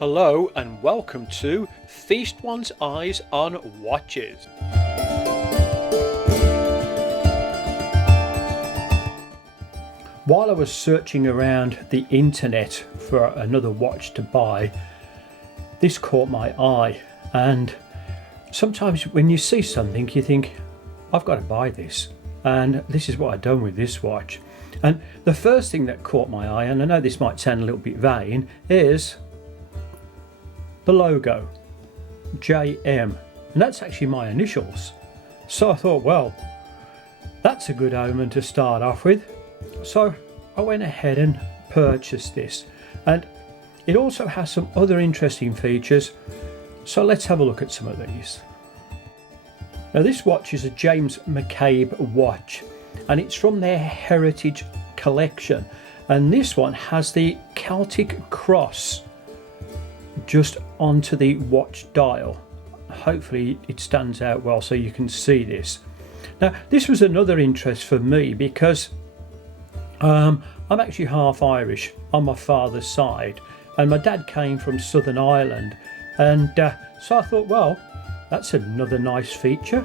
Hello and welcome to Feast One's Eyes on Watches. While I was searching around the internet for another watch to buy, this caught my eye, and sometimes when you see something you think, I've got to buy this, and this is what I've done with this watch. And the first thing that caught my eye, and I know this might sound a little bit vain, is the logo, JM, and that's actually my initials. So I thought, well, that's a good omen to start off with. So I went ahead and purchased this, and it also has some other interesting features, so let's have a look at some of these. Now this watch is a James McCabe watch, and it's from their Heritage collection, and this one has the Celtic Cross just onto the watch dial. Hopefully it stands out well so you can see this. Now this was another interest for me because I'm actually half Irish on my father's side, and my dad came from Southern Ireland, and so I thought, well, that's another nice feature.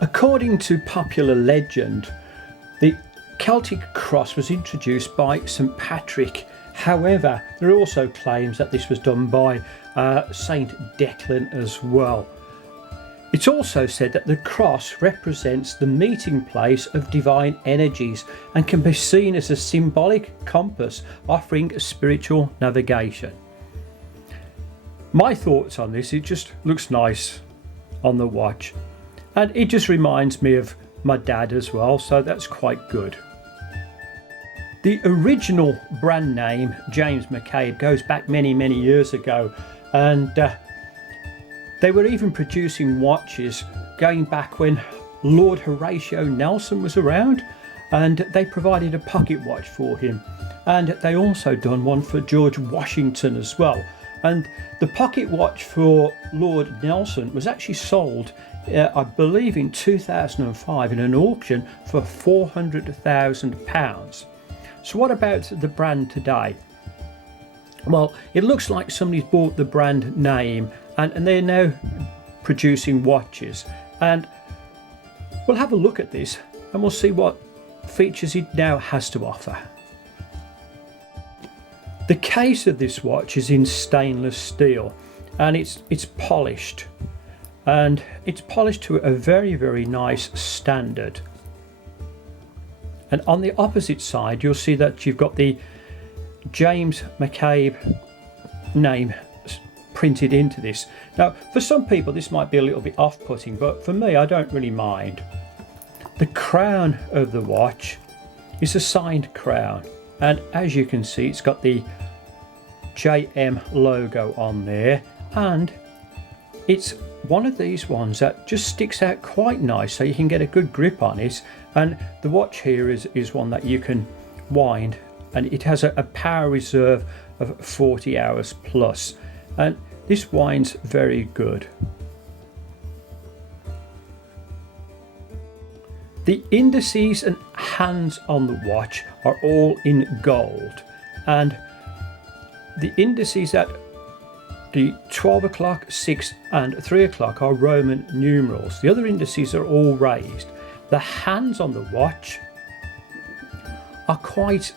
According to popular legend, the Celtic Cross was introduced by St Patrick. However, there are also claims that this was done by Saint Declan as well. It's also said that the cross represents the meeting place of divine energies and can be seen as a symbolic compass offering spiritual navigation. My thoughts on this, it just looks nice on the watch, and it just reminds me of my dad as well, so that's quite good. The original brand name, James McCabe, goes back many years ago, and they were even producing watches going back when Lord Horatio Nelson was around, and they provided a pocket watch for him, and they also done one for George Washington as well. And the pocket watch for Lord Nelson was actually sold, I believe in 2005 in an auction for £400,000. So what about the brand today? Well, it looks like somebody's bought the brand name and they're now producing watches, and we'll have a look at this and we'll see what features it now has to offer. The case of this watch is in stainless steel, and it's polished, and it's polished to a very nice standard. And on the opposite side you'll see that you've got the James McCabe name printed into this. Now for some people this might be a little bit off-putting, but for me I don't really mind. The crown of the watch is a signed crown, and as you can see it's got the JM logo on there, and it's one of these ones that just sticks out quite nice so you can get a good grip on it. And the watch here is one that you can wind, and it has a power reserve of 40 hours plus, and this winds very good. The indices and hands on the watch are all in gold, and the indices at the 12 o'clock, 6 and 3 o'clock are Roman numerals. The other indices are all raised. The hands on the watch are quite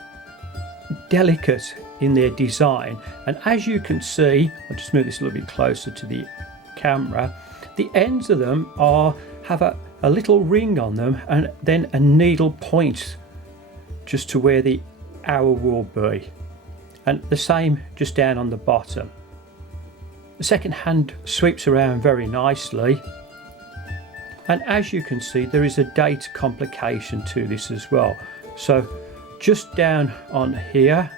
delicate in their design, and as you can see, I'll just move this a little bit closer to the camera, the ends of them have a little ring on them, and then a needle point just to where the hour will be, and the same just down on the bottom. The second hand sweeps around very nicely, and as you can see there is a date complication to this as well. So just down on here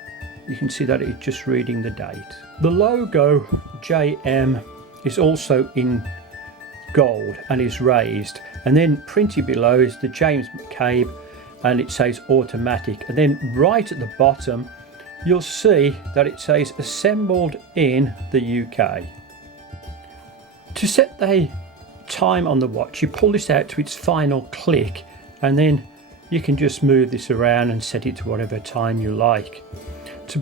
you can see that it's just reading the date. The logo JM is also in gold and is raised, and then printed below is the James McCabe, and it says automatic, and then right at the bottom you'll see that it says assembled in the UK. To set the time on the watch you pull this out to its final click, and then you can just move this around and set it to whatever time you like. To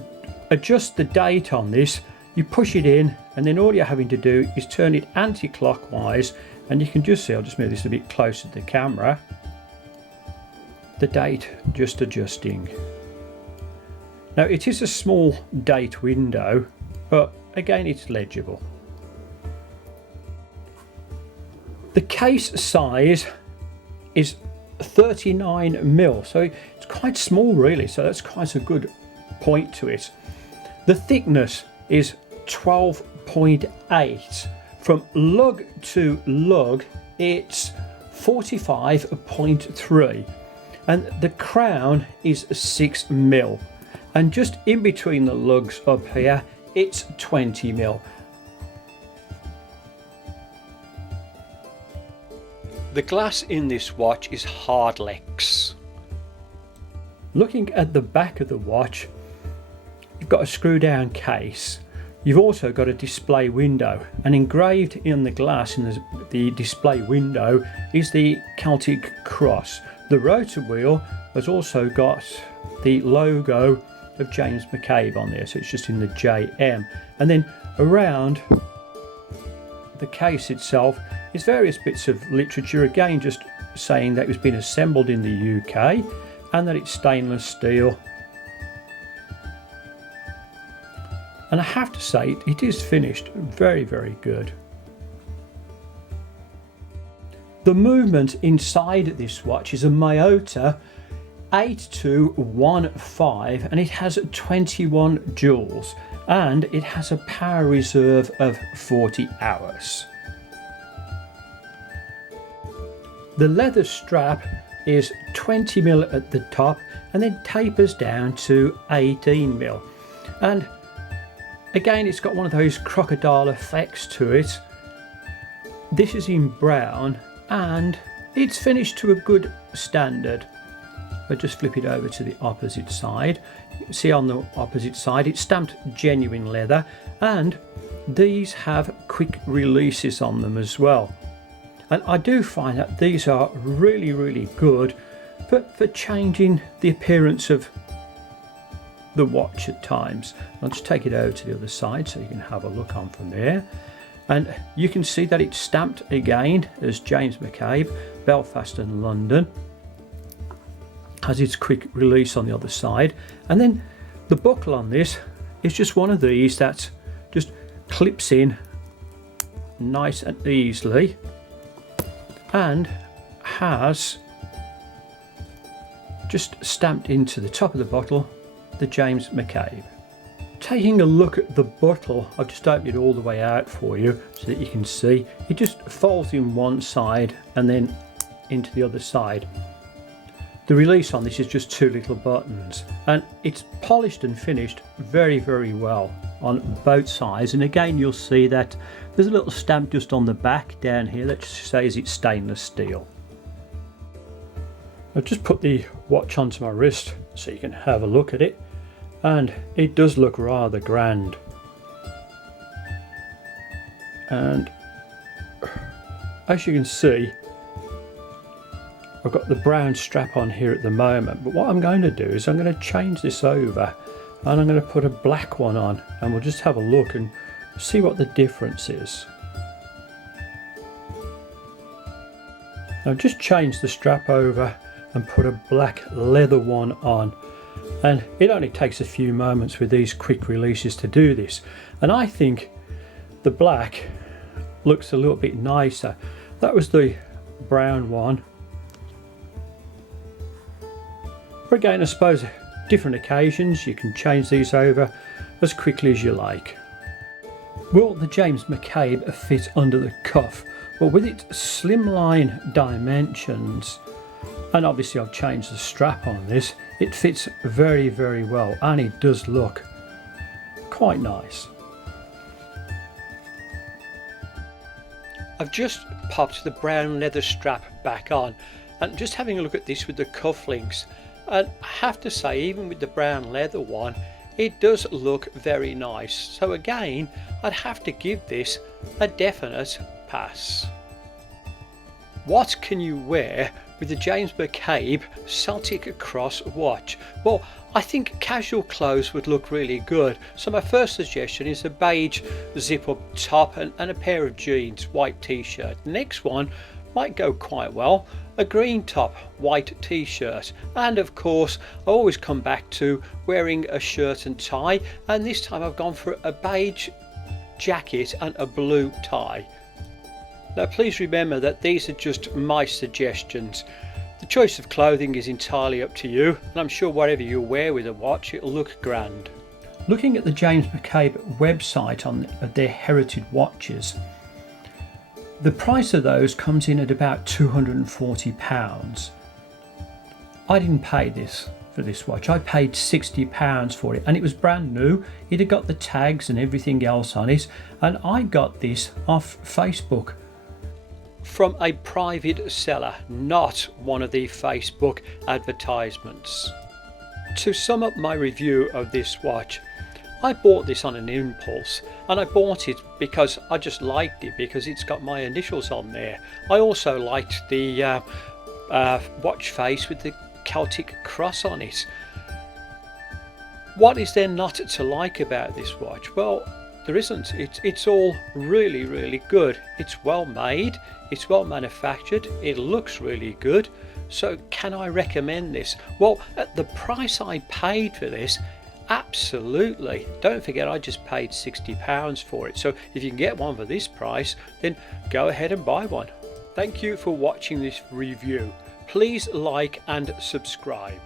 adjust the date on this You push it in, and then all you're having to do is turn it anti-clockwise, and you can just see, I'll just move this a bit closer to the camera, the date just adjusting. Now it is a small date window, but again it's legible. The case size is 39mm, so it's quite small really, so that's quite a good point to it. The thickness is 12.8. From lug to lug it's 45.3, and the crown is 6mm, and just in between the lugs up here it's 20mm. The glass in this watch is Hardlex. Looking at the back of the watch, you've got a screw down case. You've also got a display window, and engraved in the glass in the display window is the Celtic Cross. The rotor wheel has also got the logo of James McCabe on there, so it's just in the JM. And then around the case itself is various bits of literature, again just saying that it was been assembled in the UK and that it's stainless steel. And I have to say, it is finished very, very good. The movement inside this watch is a Miyota 8215, and it has 21 joules, and it has a power reserve of 40 hours. The leather strap is 20mm at the top and then tapers down to 18mm, and again it's got one of those crocodile effects to it. This is in brown and it's finished to a good standard. I'll just flip it over to the opposite side. You can see on the opposite side it's stamped genuine leather, and these have quick releases on them as well. And I do find that these are really, really good for changing the appearance of the watch at times. I'll just take it over to the other side so you can have a look on from there. And you can see that it's stamped again as James McCabe, Belfast and London. Has its quick release on the other side. And then the buckle on this is just one of these that just clips in nice and easily, and has just stamped into the top of the bottle the James McCabe. Taking a look at the bottle, I've just opened it all the way out for you so that you can see. It just folds in one side and then into the other side. The release on this is just two little buttons, and it's polished and finished very, very well on both sides. And again you'll see that there's a little stamp just on the back down here that says it's stainless steel. I've just put the watch onto my wrist so you can have a look at it, and it does look rather grand. And as you can see, I've got the brown strap on here at the moment, but what I'm going to do is I'm going to change this over and I'm going to put a black one on, and we'll just have a look and see what the difference is. I've just changed the strap over and put a black leather one on, and it only takes a few moments with these quick releases to do this, and I think the black looks a little bit nicer. That was the brown one. But again, I suppose different occasions you can change these over as quickly as you like. Will the James McCabe fit under the cuff? Well, with its slimline dimensions, and obviously I've changed the strap on this, it fits very, very well, and it does look quite nice. I've just popped the brown leather strap back on, and just having a look at this with the cufflinks, and I have to say, even with the brown leather one, it does look very nice. So again, I'd have to give this a definite pass. What can you wear with the James McCabe Celtic Cross watch. Well, I think casual clothes would look really good, so my first suggestion is a beige zip up top and a pair of jeans, white t-shirt. The next one might go quite well, a green top, white t-shirt, and of course I always come back to wearing a shirt and tie, and this time I've gone for a beige jacket and a blue tie. Now please remember that these are just my suggestions. The choice of clothing is entirely up to you, and I'm sure whatever you wear with a watch, it'll look grand. Looking at the James McCabe website on their heritage watches, the price of those comes in at about £240. I didn't pay this for this watch. I paid £60 for it, and it was brand new. It had got the tags and everything else on it, and I got this off Facebook from a private seller, not one of the Facebook advertisements. To sum up my review of this watch, I bought this on an impulse, and I bought it because I just liked it because it's got my initials on there. I also liked the watch face with the Celtic Cross on it. What is there not to like about this watch? Well, there isn't. It's all really good. It's well made, it's well manufactured, it looks really good. So can I recommend this? Well, at the price I paid for this, absolutely. Don't forget I just paid £60 for it. So if you can get one for this price, then go ahead and buy one. Thank you for watching this review. Please like and subscribe.